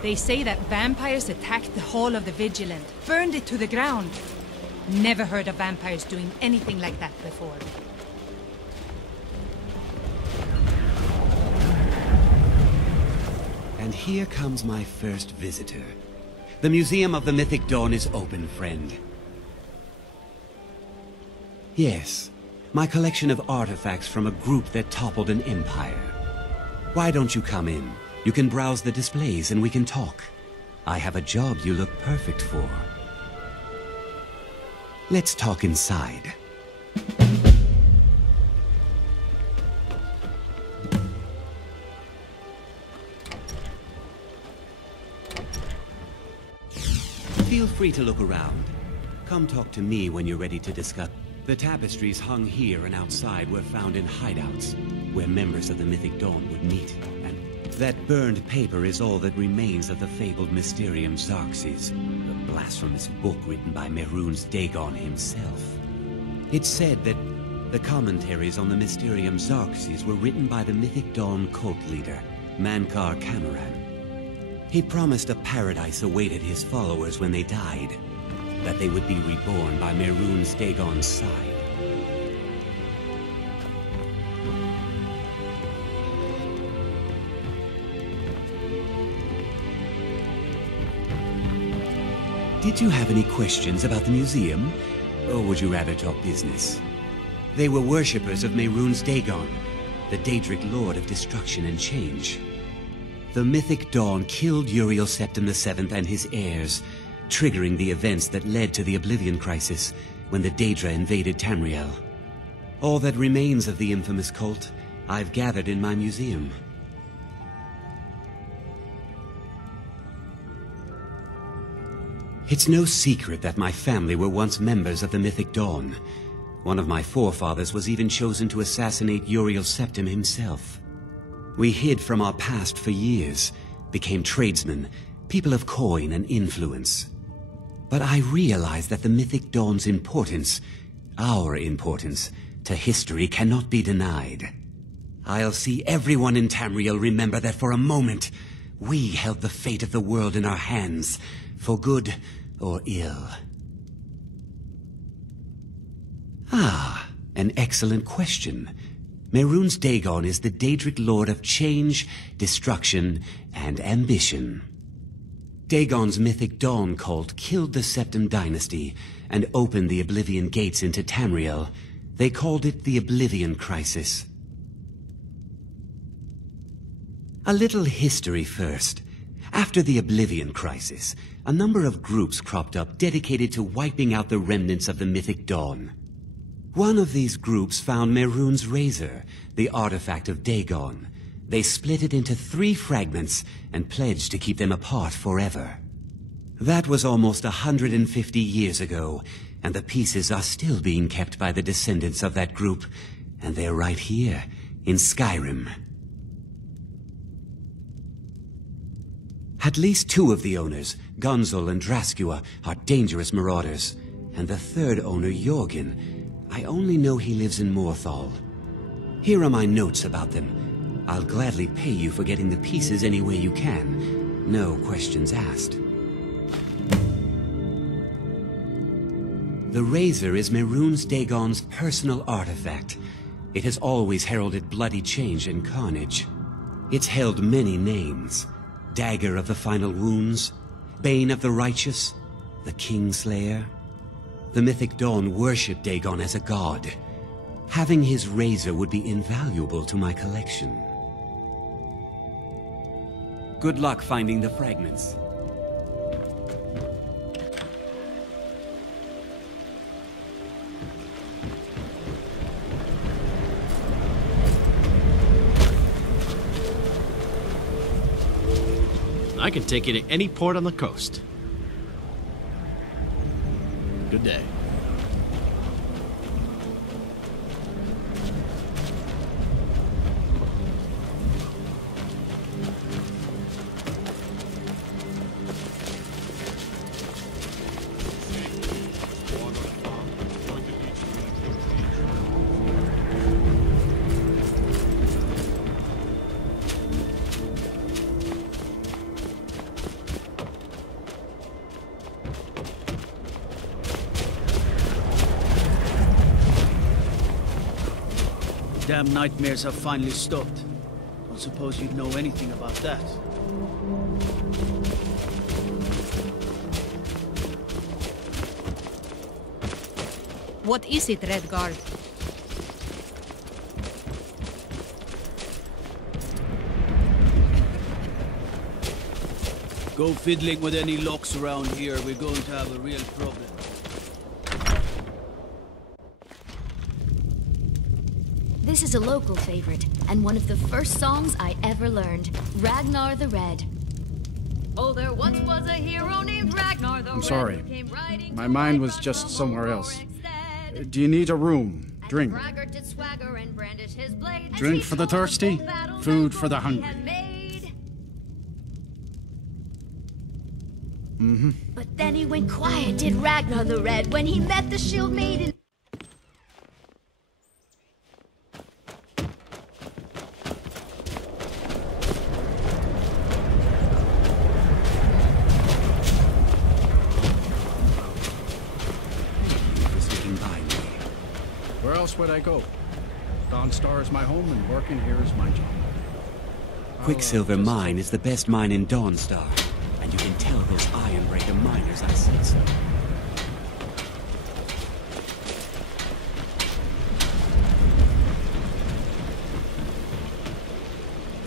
They say that vampires attacked the Hall of the Vigilant, burned it to the ground. Never heard of vampires doing anything like that before. And here comes my first visitor. The Museum of the Mythic Dawn is open, friend. Yes, my collection of artifacts from a group that toppled an empire. Why don't you come in? You can browse the displays and we can talk. I have a job you look perfect for. Let's talk inside. Feel free to look around. Come talk to me when you're ready to discuss. The tapestries hung here and outside were found in hideouts, where members of the Mythic Dawn would meet. And that burned paper is all that remains of the fabled Mysterium Xarxes, the blasphemous book written by Mehrunes Dagon himself. It's said that the commentaries on the Mysterium Xarxes were written by the Mythic Dawn cult leader, Mankar Camoran. He promised a paradise awaited his followers when they died, that they would be reborn by Mehrunes Dagon's side. Did you have any questions about the museum? Or would you rather talk business? They were worshippers of Mehrunes Dagon, the Daedric Lord of Destruction and Change. The Mythic Dawn killed Uriel Septim VII and his heirs, triggering the events that led to the Oblivion Crisis when the Daedra invaded Tamriel. All that remains of the infamous cult, I've gathered in my museum. It's no secret that my family were once members of the Mythic Dawn. One of my forefathers was even chosen to assassinate Uriel Septim himself. We hid from our past for years, became tradesmen, people of coin and influence. But I realized that the Mythic Dawn's importance, our importance, to history cannot be denied. I'll see everyone in Tamriel remember that for a moment, we held the fate of the world in our hands, for good or ill. Ah, an excellent question. Mehrunes Dagon is the Daedric Lord of Change, Destruction, and Ambition. Dagon's Mythic Dawn cult killed the Septim dynasty and opened the Oblivion gates into Tamriel. They called it the Oblivion Crisis. A little history first. After the Oblivion Crisis, a number of groups cropped up dedicated to wiping out the remnants of the Mythic Dawn. One of these groups found Mehrunes' razor, the artifact of Dagon. They split it into 3 fragments and pledged to keep them apart forever. That was almost 150 years ago, and the pieces are still being kept by the descendants of that group, and they're right here, in Skyrim. At least 2 of the owners, Gunzel and Draskua, are dangerous marauders, and the 3rd owner, Jorgen, I only know he lives in Morthal. Here are my notes about them. I'll gladly pay you for getting the pieces any way you can. No questions asked. The razor is Mehrunes Dagon's personal artifact. It has always heralded bloody change and carnage. It's held many names. Dagger of the Final Wounds, Bane of the Righteous, the Kingslayer. The Mythic Dawn worshipped Dagon as a god. Having his razor would be invaluable to my collection. Good luck finding the fragments. I can take you to any port on the coast. Good day. damn nightmares have finally stopped. Don't suppose you'd know anything about that. What is it, Redguard? Go fiddling with any locks around here, we're going to have a real problem. This is a local favorite, and one of the first songs I ever learned, Ragnar the Red. Oh, there once was a hero named Ragnar the Red. I'm sorry. Who came riding My to mind wipe was out just the somewhere whole else. war instead. Do you need a room? And Drink. braggart did swagger and brandish his blade, as Drink he for the told thirsty, full battle food the for the gold he hungry. had made. Mm-hmm. But then he went quiet, did Ragnar the Red, when he met the Shield Maiden. Where else would I go? Dawnstar is my home, and working here is my job. Quicksilver just- Mine is the best mine in Dawnstar, and you can tell those Ironbreaker miners I said so.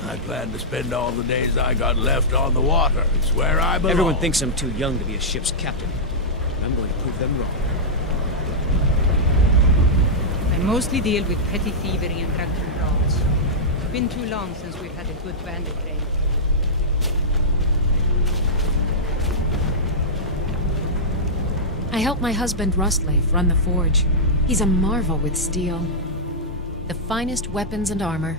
I plan to spend all the days I got left on the water. It's where I belong. Everyone thinks I'm too young to be a ship's captain. And I'm going to prove them wrong. I mostly deal with petty thievery and drunken brawls. It's been too long since we've had a good bandit raid. I help my husband Rustleif run the forge. He's a marvel with steel. The finest weapons and armor.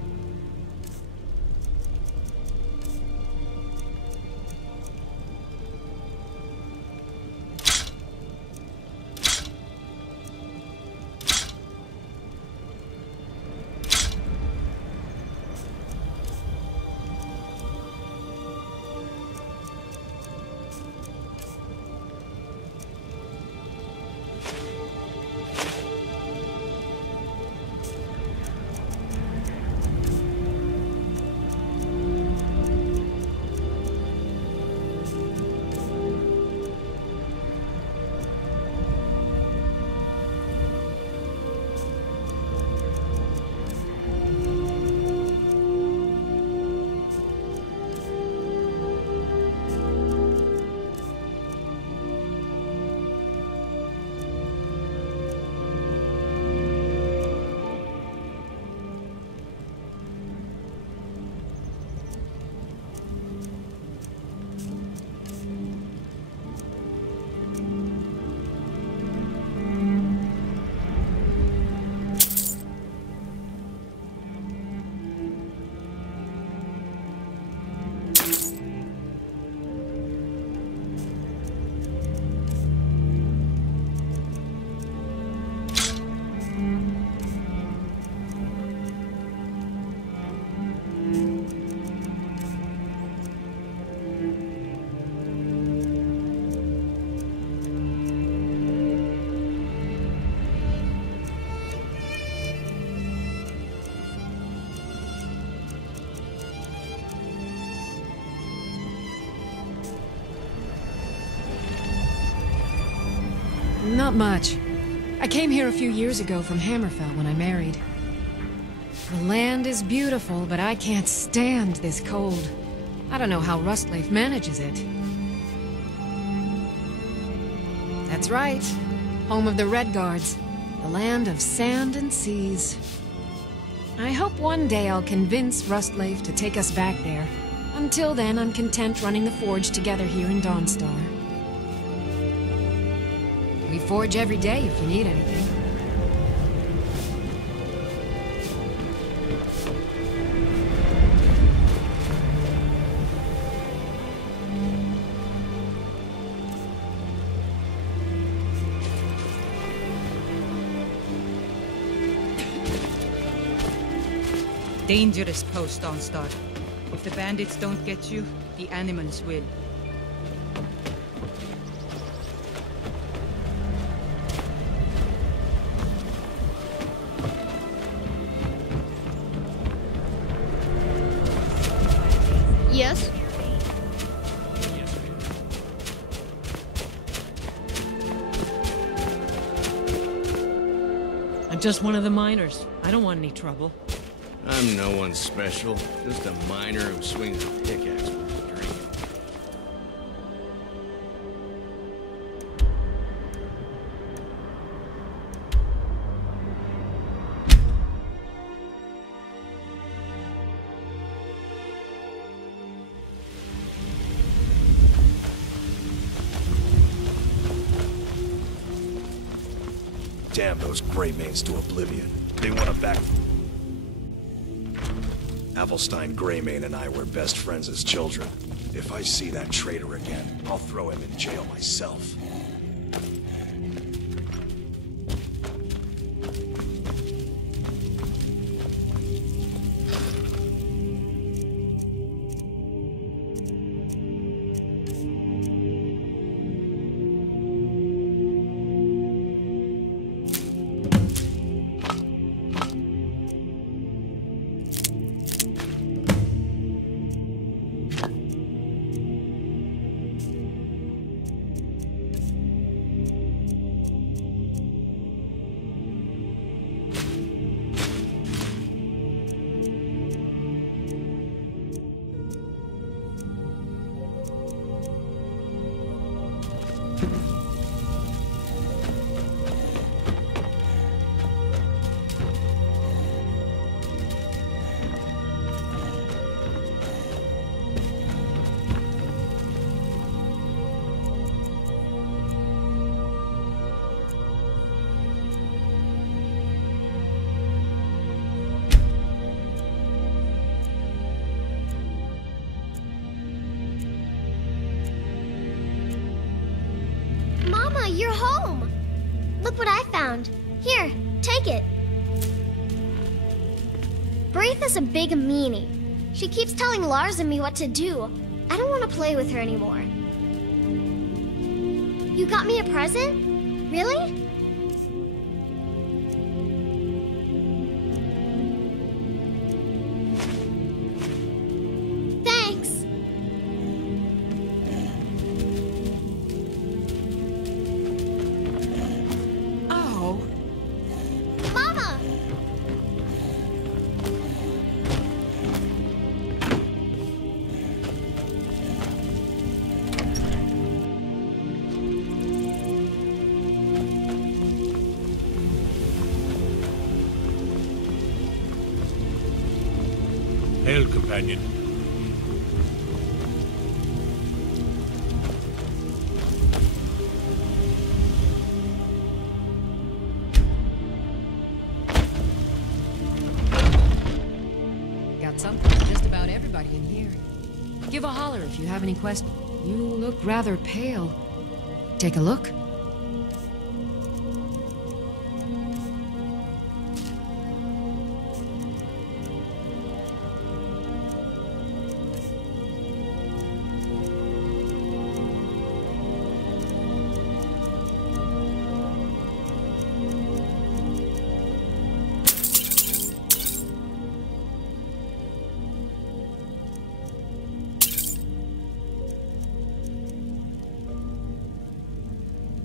Not much. I came here a few years ago from Hammerfell when I married. The land is beautiful, but I can't stand this cold. I don't know how Rustleif manages it. That's right. Home of the Redguards. The land of sand and seas. I hope one day I'll convince Rustleif to take us back there. Until then, I'm content running the forge together here in Dawnstar. We forge every day if you need anything. Dangerous post, Dawnstar. If the bandits don't get you, the animals will. just one of the miners. I don't want any trouble. I'm no one special. Just a miner who swings a pickaxe with his drink. Damn those Greymanes to oblivion. They want to back... Avelstein Greymane and I were best friends as children. If I see that traitor again, I'll throw him in jail myself. Mama, you're home! Look what I found. Here, take it. Braitha's a big meanie. She keeps telling Lars and me what to do. I don't want to play with her anymore. You got me a present? Really? Thanks. Oh. Mama! Hail, companion. Got something for just about everybody in here. Give a holler if you have any questions. You look rather pale. Take a look.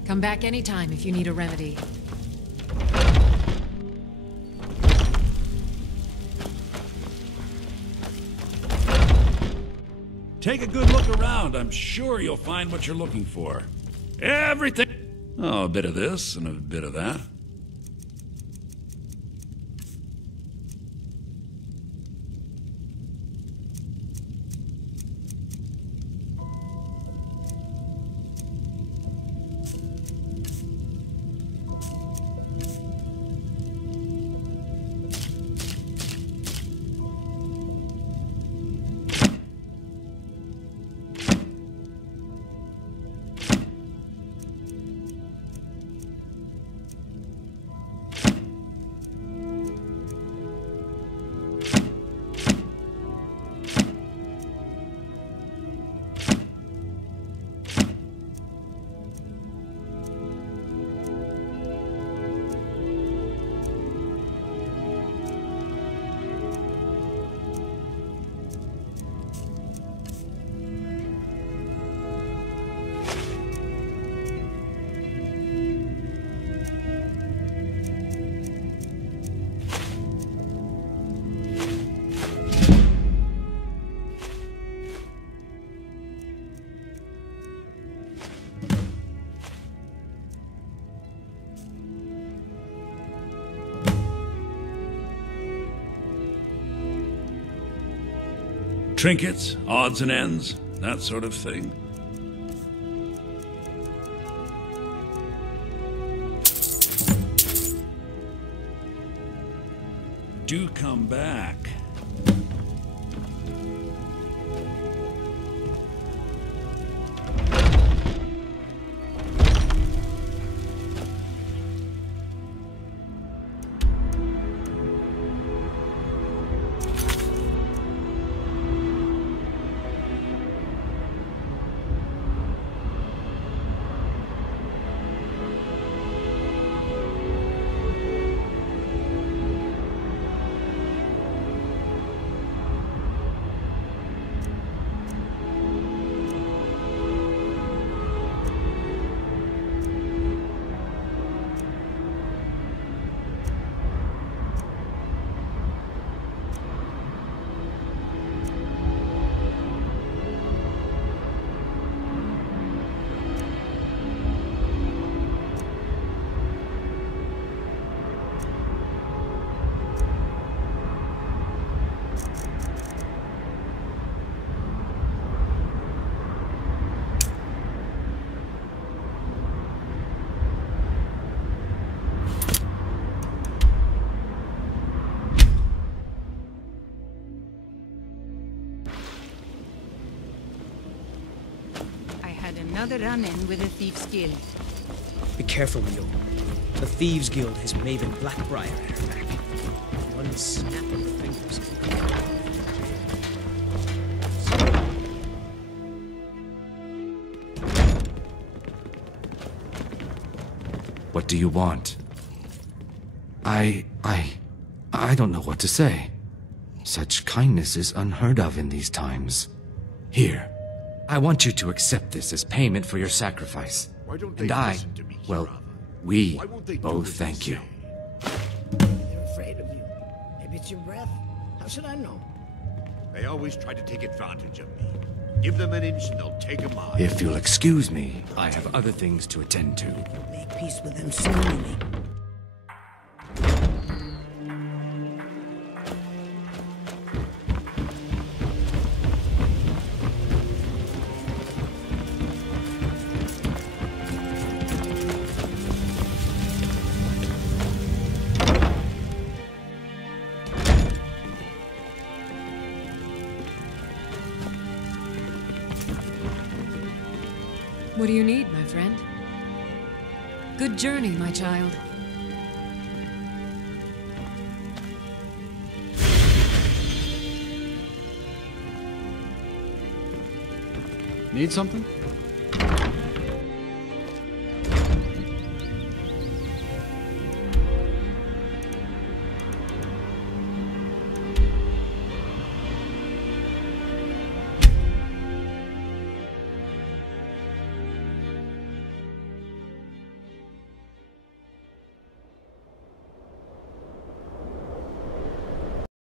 Come back anytime if you need a remedy. Take a good look around. I'm sure you'll find what you're looking for. Everything. Oh, a bit of this and a bit of that. Trinkets, odds and ends, that sort of thing. Do come back. Another run-in with a Thieves' Guild. Be careful, Leo. The Thieves' Guild has Maven Blackbriar at her back. One snap of the fingers. What do you want? I don't know what to say. Such kindness is unheard of in these times. Here. I want you to accept this as payment for your sacrifice. And we both thank you. They're afraid of you. Maybe it's your breath. How should I know? They always try to take advantage of me. Give them an inch and they'll take a mile. If you'll excuse me, I have other things to attend to. Make peace with them soon, maybe. What do you need, my friend? Good journey, my child. Need something?